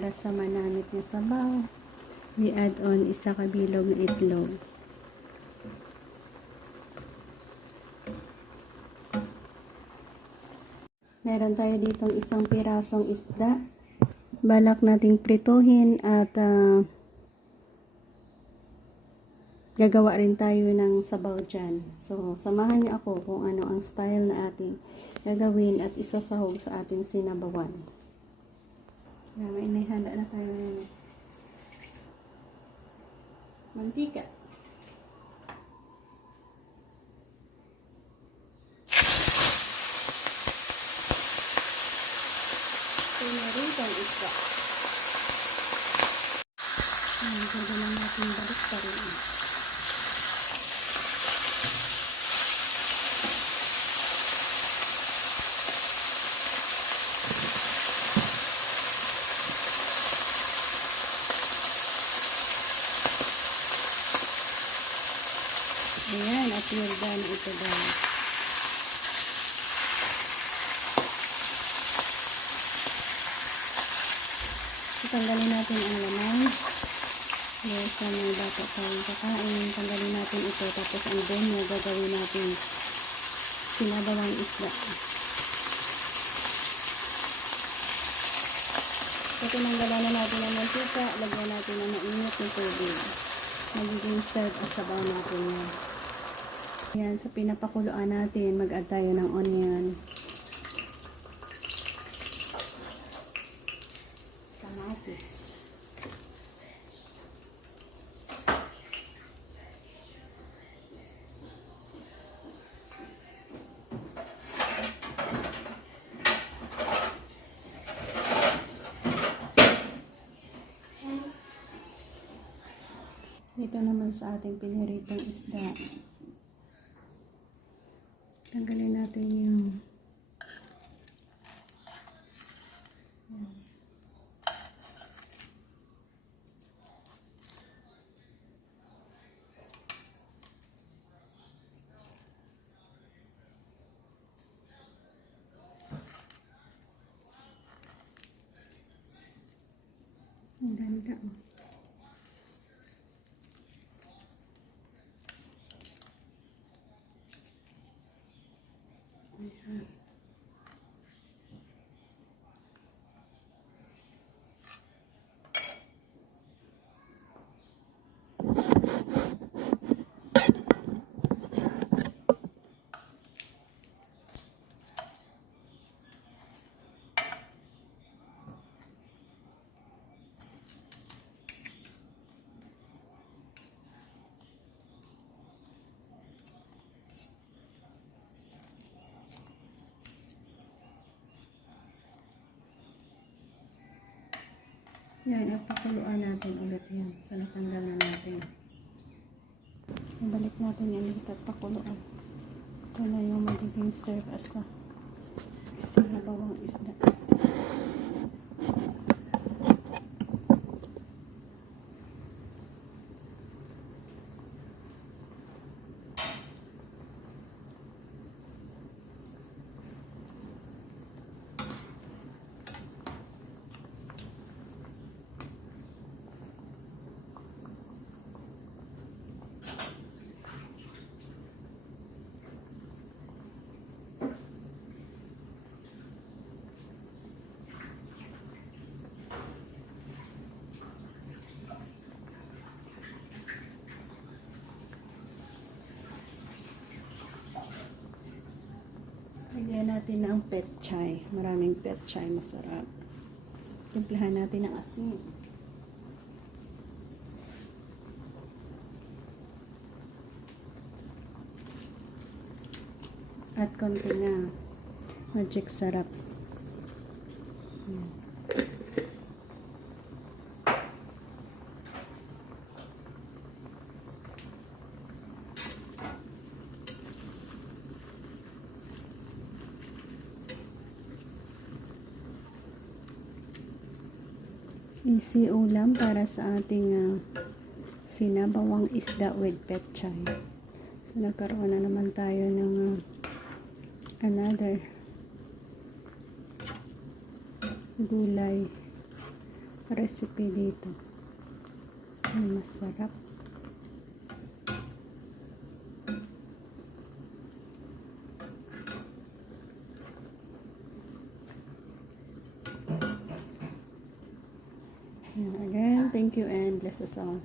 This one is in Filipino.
para sa manamit na sabaw, we add on isa kabilog na itlog. Meron tayo ditong isang pirasong isda. Balak nating prituhin at gagawa rin tayo ng sabaw dyan. So, samahan niyo ako kung ano ang style na ating gagawin at isasahog sa ating sinabawan. May inihanda na tayo ng mantika. Pinaritang isda. Pwede lang natin balik pa rin. Ayan, at well done ito guys. Tanggalin natin ang laman. Dahil sa may bata tayong kakain, tanggalin natin ito. Tapos ang bone niya gagawin natin sinabawang isda. So, tinanggalan na natin ang mantika. Lagyan natin ang mainit na tubig. Magiging serve at sabaw natin yan. Ayan, sa pinapakuluan natin, mag-add tayo ng onion. Kamatis. Dito naman sa ating piniritong isda. Tanggalin natin yung ang ganda. Ayan. Yan, at pakuluan natin ulit yan. So, natanggal na natin. Ibalik natin yan ulit at pakuluan. Ito na yung magiging serve as a sinabawang isda. Lagyan natin ng petchay. Maraming petchay, masarap. Timplahan natin ng asin. At konti na magic sarap. Easy ulam para sa ating sinabawang isda with petchay. So, nagkaroon na naman tayo ng another gulay recipe dito. Ay, masarap. Again, thank you and bless us all.